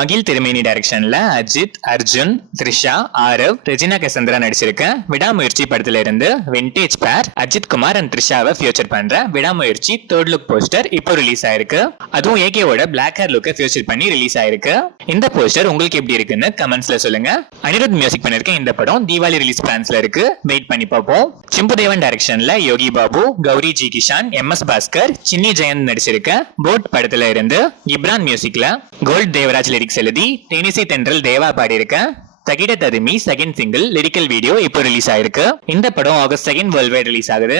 மகிழ் திருமேனி டைரக்ஷன்ல அஜித், அர்ஜுன், த்ரிஷா, ஆரவ், ரெஜினா கசந்திரா நடிச்சிருக்க விடாமுயற்சி படத்துல இருந்து விண்டேஜ் பேர் அஜித் குமார் அண்ட் த்ரிஷாவை ஃபியூச்சர் பண்ற விடாமுயற்சி தேர்ட் லுக் போஸ்டர் இப்போ ரிலீஸ் ஆயிருக்கு. அதுவும் ஏகேவோட பிளாக் ஹேர் லுக்கை ஃபியூச்சர் பண்ணி ரிலீஸ் ஆயிருக்கு. இந்த போஸ்டர் உங்களுக்கு எப்படி இருக்குன்னு கமெண்ட்ஸ்ல சொல்லுங்க. அனிருத் மியூசிக் பண்ணிருக்க இந்த படம் தீபாவளி ரிலீஸ் பிளான்ஸ்ல இருக்கு. வெயிட் பண்ணி பார்ப்போம். சிம்புதேவன் டைரக்ஷன்ல யோகி பாபு, கௌரி ஜி கிஷான், எம்.எஸ். பாஸ்கர், சின்னி ஜெயந்த் நடிச்சிருக்க போட் படத்துல இருந்து இப்ரான் மியூசிக்ல கோல்ட் தேவராஜ் லிரிக்ஸ் எழுதி டெனிசி தென்றல் தேவா பாடியிருக்க Thakida Thathumi second single lyrical video இப்போ ரிலீஸ் ஆயிருக்கு. இந்த படம் ஆகஸ்ட் 2 வேர்ல்ட் வைட் ரிலீஸ் ஆகுது.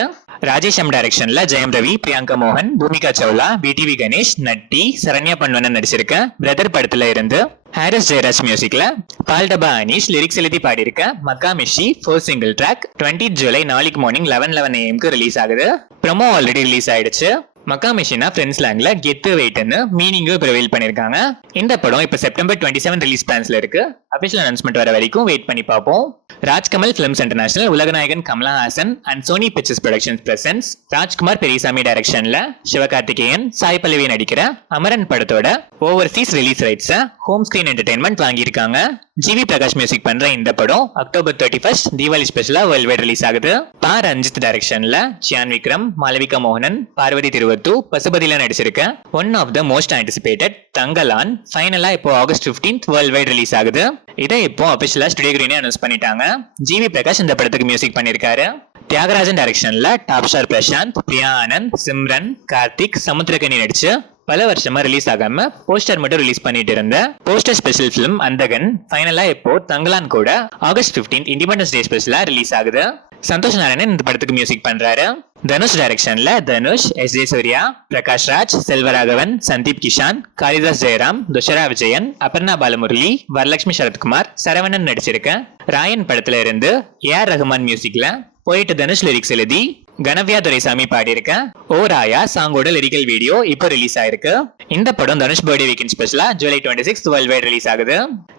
ராஜேஷ் எம் டைரக்ஷன்ல ஜெயம் ரவி, பிரியங்கா மோகன், பூமிகா சௌலா, விடிவி கணேஷ், நட்டி, சரண்யா பன்வனன் நடிச்சிருக்க பிரதர் படத்துல இருந்து ஹாரிஸ் ஜெயராஜ் மியூசிக்ல பால்டபா அனீஷ் லிரிக்ஸ் எழுதி பாடியிருக்க மக்கா மிஷி ஃபோர் சிங்கிள் ட்ராக் 20 ஜூலை நாளைக்கு மார்னிங் 11:11 AM ரிலீஸ் ஆகுது. ப்ரோமோ ஆல்ரெடி ரிலீஸ் ஆயிடுச்சு. மக்கா மிஷினா ஃப்ரெண்ட்ஸ் லேங்க்ல கெத்து வெயிட்னு மீனிங்கும் இப்போ ரிவீல் பண்ணிருக்காங்க. இந்த படம் இப்போ செப்டம்பர் 27 ரிலீஸ் பிளான்ஸ்ல இருக்கு. அபிஷியல் அனௌன்ஸ்மெண்ட் வர வரைக்கும் வெயிட் பண்ணி பார்ப்போம். Rajkamal films international Ulaganayagan Kamal Haasan and Sony Pictures productions presents Rajkumar Periyasamy டைரக்ஷன்ல சிவகார்த்திகேயன், சாய் பல்லவி நடிக்கிற அமரன் படத்தோட ஓவர்சீஸ் ரிலீஸ் ரைட்ஸை ஹோம் ஸ்கிரீன் என்டர்டைன்மெண்ட் வாங்கியிருக்காங்க. ஜிவி பிரகாஷ் மியூசிக் பண்ற இந்த படம் அக்டோபர் 31 தீபாவளி ஸ்பெஷலா வேர்ல்ட் வைட் ரிலீஸ் ஆகுது. பா ரஞ்சித் டைரக்ஷன்ல சியான் விக்ரம், மாளவிகா மோகனன், பார்வதி திருவத்து, பசுபதியில நடிச்சிருக்க one of the most anticipated Thangalaan ஃபைனலா இப்போ ஆகஸ்ட் 15 வேர்ல்ட் வைட் ரிலீஸ் ஆகுது. இதை இப்போ அபிஷியலா ஸ்டுடியோ கிரீனே அனௌன்ஸ் பண்ணிட்டாங்க. ஜிவி பிரகாஷ் இந்த படத்துக்கு மியூசிக் பண்ணிருக்காரு. தியாகராஜன் டைரக்ஷன்ல டாப்ஸ்டார் பிரசாந்த், பிரியா ஆனந்த், சிம்ரன், கார்த்திக், சமுத்திரகனி நடிச்சு பல வருஷமா ரிலீஸ் ஆகாம போஸ்டர் மட்டும் ரிலீஸ் பண்ணிட்டு இருந்த போஸ்டர் ஸ்பெஷல் பிலிம் அந்தகன் ஃபைனலா இப்போ தங்கலான் கூட ஆகஸ்ட் 15 இண்டிபெண்டன்ஸ் டே ஸ்பெஷலா ரிலீஸ் ஆகுது. சந்தோஷ் நாராயணன் இந்த படத்துக்கு மியூசிக் பண்றாரு. தனுஷ் டைரக்ஷன்ல தனுஷ், எஸ்.ஜே. சூர்யா, பிரகாஷ் ராஜ், செல்வராகவன், சந்தீப் கிஷான், காளிதாஸ் ஜெயராம், துஷரா விஜயன், அபர்ணா பாலமுரளி, வரலட்சுமி சரத்குமார், சரவணன் நடிச்சிருக்க ராயன் படத்துல இருந்து ஏஆர் ரஹ்மான் மியூசிக்ல போயிட்டு தனுஷ் லிரிக்ஸ் எழுதி கனவ்யா துரைசாமி பாடியிருக்க ஓ ராயா சாங்கோட லிரிக்கல் வீடியோ இப்போ ரிலீஸ் ஆயிருக்கு. இந்த படம் தனுஷ் பர்த்டே வீக்கெண்ட் ஸ்பெஷலா ஜூலை 26 வேர்ல்ட் வைட் ரிலீஸ் ஆகுது.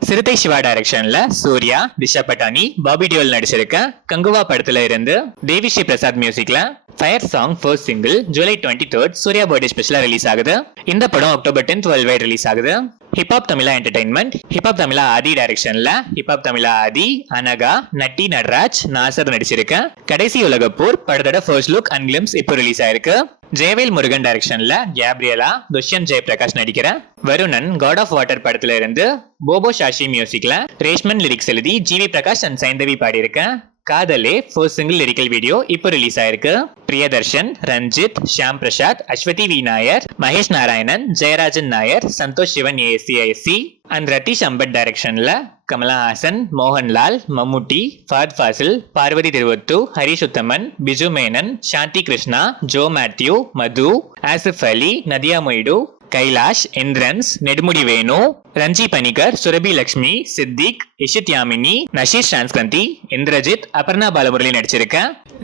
சிறுத்தை சிவா டைரக்ஷன்ல சூர்யா, திஷா பட்டானி, பாபி டியோல் நடிச்சிருக்க கங்குவா படத்துல இருந்து தேவி ஸ்ரீ பிரசாத் மியூசிக்ல fire song first single July 23 Suriya birthday ஸ்பெஷலா ரிலீஸ் ஆகுது. இந்த படம் அக்டோபர் 10 வேர்ல்ட் வைட் ரிலீஸ் ஆகுது. ஹிப்ஹாப் தமிழா என்டர்டைன்மெண்ட் ஹிப்ஹாப் தமிழா ஆதி டைரக்ஷன்ல ஹிப்ஹாப் தமிழா ஆதி, அனகா, நட்டி நடராஜ், நாசர் நடிச்சிருக்க கடைசி உலகப்போர் படத்தோட ஃபர்ஸ்ட் லுக் அண்ட் கிளிம்ஸ் இப்போ ரிலீஸ் ஆயிருக்கு. ஜெயவேல் முருகன் டைரக்ஷன்ல கேப்ரியலா, துஷ்யந்த் ஜெயபிரகாஷ் நடிக்கிற வருணன் காட் ஆஃப் வாட்டர் படத்துல இருந்து போபோ ஷாஷி மியூசிக்ல ரேஷ்மன் லிரிக்ஸ் எழுதி ஜிவி பிரகாஷ் அண்ட் சைந்தவி பாடியிருக்க Kadhale first single lyrical video இப்போ ரிலீஸ் ஆயிருக்கு. Priyadarshan, Ranjith, Shyam Prasad, Aswathy V Nair, Mahesh Narayanan, Jayarajan Nair, Santhosh Sivan ASC and Rathish Ambat டைரக்ஷன்ல கமலஹாசன், மோகன்லால், மம்முட்டி, ஃபஹத் ஃபாசில், பார்வதி திருவத்து, ஹரிஷ் உத்தமன், பிஜு மேனன், சாந்தி கிருஷ்ணா, ஜோ மேத்யூ, மது, ஆசிஃப் அலி, நதியா மொய்டு, கைலாஷ், என்ட்ரன்ஸ், நெடுமுடி வேணு, ரஞ்சி பனிகர், சுரபி லட்சுமி, சித்திக், இஷித் யாமினி, நஷீஷ் சான்ஸ்கந்தி, இந்திரஜித், அபர்ணா பாலமுரளி நடிச்சிருக்க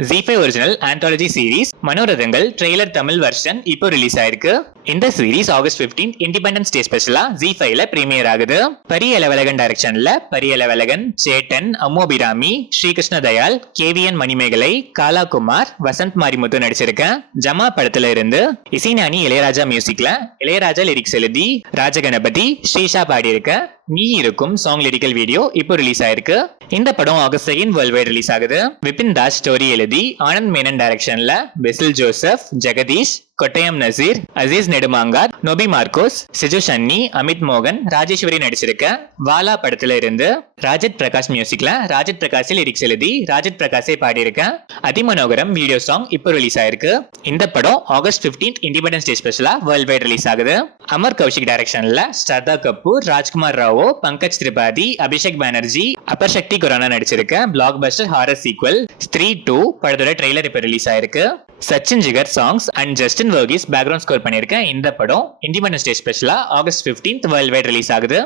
ZEE5 original anthology series Manorathangal trailer Tamil version இப்போ ரிலீஸ் ஆயிருக்கு. இந்த சீரிஸ் ஆகஸ்ட் 15 இண்டிபெண்டன்ஸ் டே ஸ்பெஷலா ஜி5ல பிரீமியர் ஆகுது. பரியலவலகன் டைரக்ஷன்ல பரியலவலகன், சேட்டன், அம்மோபிராமி, ஸ்ரீகிருஷ்ண தயால், கேவிஎன் மணிமேகலை, காலாகுமார், வசந்த் மாரிமுத்து நடிச்சிருக்க ஜமா படத்துல இருந்து இசைஞானி இளையராஜா மியூசிக்ல இளையராஜா லிரிக்ஸ் எழுதி ராஜகணபதி, ஸ்ரீஷா பாடியிருக்க நீ இருக்கும் சாங் லிரிக்கல் வீடியோ இப்போ ரிலீஸ் ஆயிருக்கு. இந்த படம் ஆகஸ்ட் 2 வேர்ல்ட் வைட் ரிலீஸ் ஆகுது. விபின் தாஸ் ஸ்டோரி எழுதி ஆனந்த் மேனன் டைரக்ஷன்ல பெசில் ஜோசப், ஜெகதீஷ், கொட்டயம் நசீர், அசீஸ் நெடுமாங்கார், நோபி மார்க்கோஸ், சிஜு சன்னி, அமித் மோகன், ராஜேஸ்வரி நடிச்சிருக்க வாலா படத்துல இருந்து ராஜத் பிரகாஷ் மியூசிக்ல ராஜத் பிரகாஷ் லிரிக்ஸ் எழுதி ராஜத் பிரகாஷே பாடியிருக்க அதிமனோகரம் வீடியோ சாங் இப்போ ரிலீஸ் ஆயிருக்கு. இந்த படம் ஆகஸ்ட் 15 இண்டிபெண்டன்ஸ் டே ஸ்பெஷலா வேர்ல்ட் வைட் ரிலீஸ் ஆகுது. அமர் கௌஷிக் டைரக்ஷன்ல ஸ்ரத்தா கபூர், ராஜ்குமார் ராவோ, பங்கஜ் திரிபாதி, அபிஷேக் பானர்ஜி, அப்பர் சக்தி குரானா நடிச்சிருக்க blockbuster horror sequel Stree 2 படத்தோட ட்ரெய்லர் இப்போ ரிலீஸ் ஆயிருக்கு. Sachin Jigar songs and Justin Varghese background score பண்ணியிருக்க இந்த படம் இண்டிபெண்டன்ஸ் டே ஸ்பெஷலா ஆகஸ்ட் 15 வேர்ல்ட் வைட் ரிலீஸ் ஆகுது.